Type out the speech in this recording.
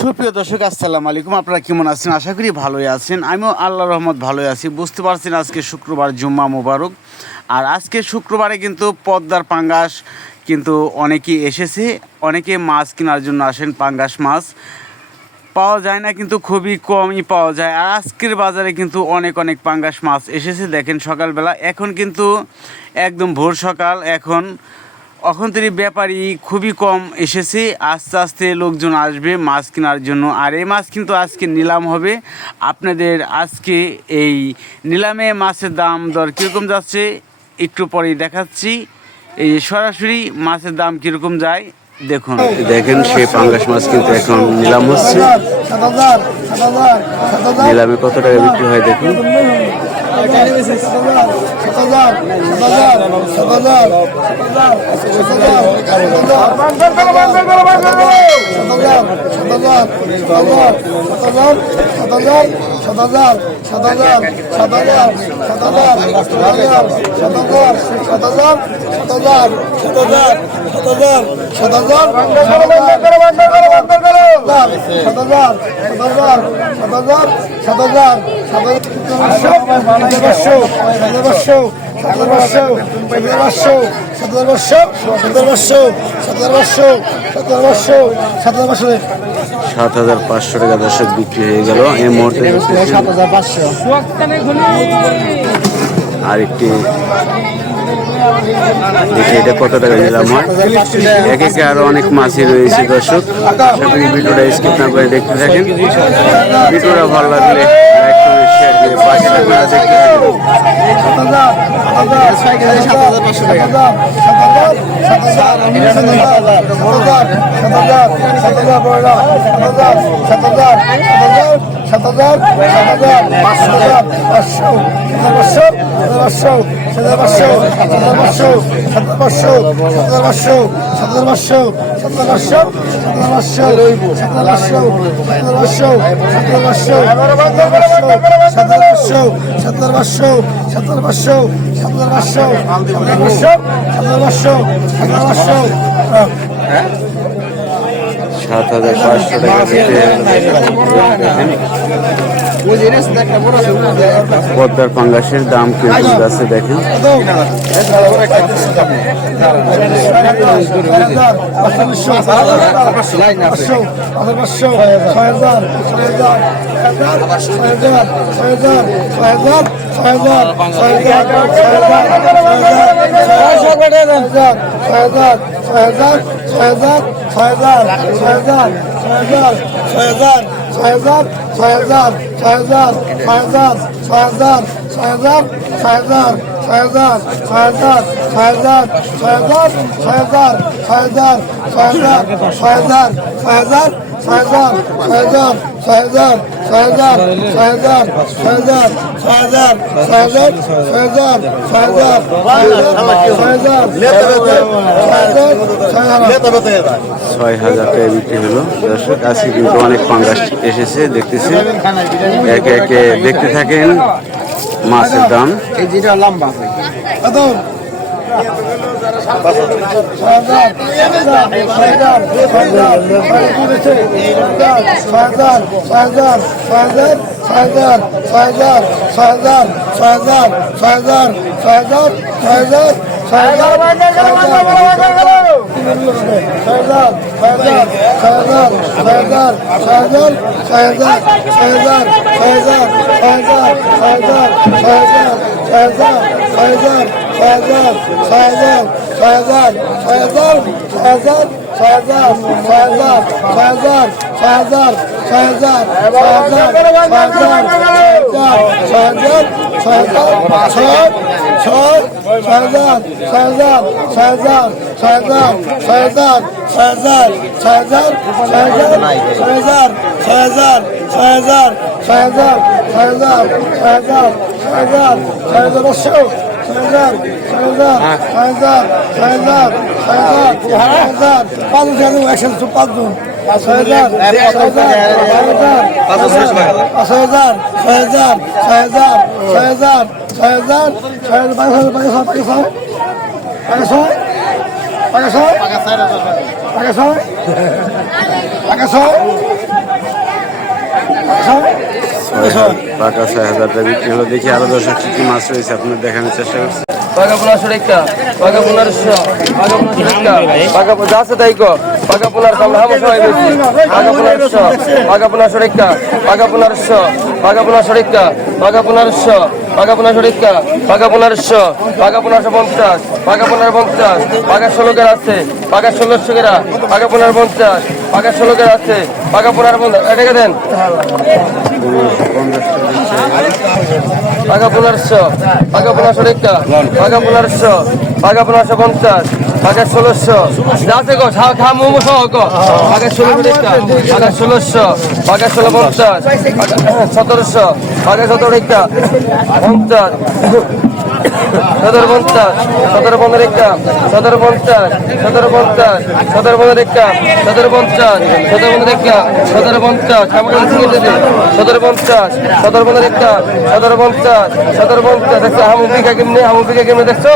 সুপ্রিয় দর্শক আসসালামু আলাইকুম, আপনারা কেমন আছেন? আশা করি ভালোই আছেন। আমিও আল্লাহর রহমত ভালোই আছি। বুঝতে পারছেন আজকে শুক্রবার, জুম্মা মোবারক। আর আজকে শুক্রবারে কিন্তু পদ্মার পাঙ্গাস কিন্তু অনেকেই এসেছে, অনেকে মাছ কেনার জন্য আসেন। পাঙ্গাস মাছ পাওয়া যায় না, কিন্তু খুবই কমই পাওয়া যায়। আর আজকের বাজারে কিন্তু অনেক অনেক পাঙ্গাস মাছ এসেছে। দেখেন সকালবেলা, এখন কিন্তু একদম ভোর সকাল, এখন থেকে ব্যাপারী খুবই কম এসেছে। আস্তে আস্তে লোকজন আসবে মাছ কেনার জন্য। আর এই মাছ কিন্তু আজকে নিলাম হবে। আপনাদের আজকে এই নিলামে মাছের দাম দর কীরকম যাচ্ছে একটু পরেই দেখাচ্ছি। এই সরাসরি মাছের দাম কীরকম যায় দেখুন। দেখেন সেই পাঙ্গাস মাছ কিন্তু এখন নিলাম হচ্ছে। নিলামে কত টাকা বিক্রি হয় দেখুন। $7,500 দর্শক বিক্রি হয়ে গেল এই মুহূর্তে। 7,500। আরেকটি দেখি এটা কত টাকা নিলাম হয়। এক একে আরো অনেক মাছই রয়েছে দর্শক। সবাই ভিডিওটা স্কিপ না করে দেখতে থাকেন। ভিডিওটা ভালো লাগলে একটু শেয়ার দিয়ে পাশে থাকবেন। দেখতে পদ্মার পাঙ্গাসের দাম কেমন আছে দেখেন। $6,000 বিক্রি হলো দর্শক। আজকে কিন্তু অনেক পাঙ্গাস এসেছে, দেখতেছি। একে একে দেখতে থাকেন মাছের দাম। এই যেটা লম্বা পাকা 6,000 বিক্রি হলো। দেখি আরো দর্শক কি কি মাছ রয়েছে আপনার দেখানোর চেষ্টা করছি। পাকা 1500 টাকা, পাকা 1500, পাকা 1500 টাকা, পাকা যা আছে তাই কো, পাকা 1500 আমরা হামো সবাই বেশি, পাকা 1500, পাকা 1500 টাকা, পাকা 1500, পাকা 1500 টাকা, পাকা 1500, পাকা 1500 টাকা, পাকা 1500, পাকা 1550, পাকা 1550, পাকা 16 কেরা আছে, পাকা 1600 কেরা, পাকা 1550, পাকা 16 কেরা আছে, পাকা 1550, এটাকে দেন। পাকা 1500, পাকা 1500 টাকা, পাকা 1500, পাকা 1550, পাকা 1600, যা আছে গো খা মোমো সহ গো, পাকা 1600 টাকা, পাকা 1600, পাকা 1650, 1700, পাকা 17 টাকা, 50, 1750, 1750 টাকা, 1750, 1750, 1750 টাকা, 1750, 1750 টাকা, 1750, আমাকে লিখে দিতে 1750, 1750 টাকা, 1750, 1750 দেখছো হামু বিঘা কেমনে দেখছো।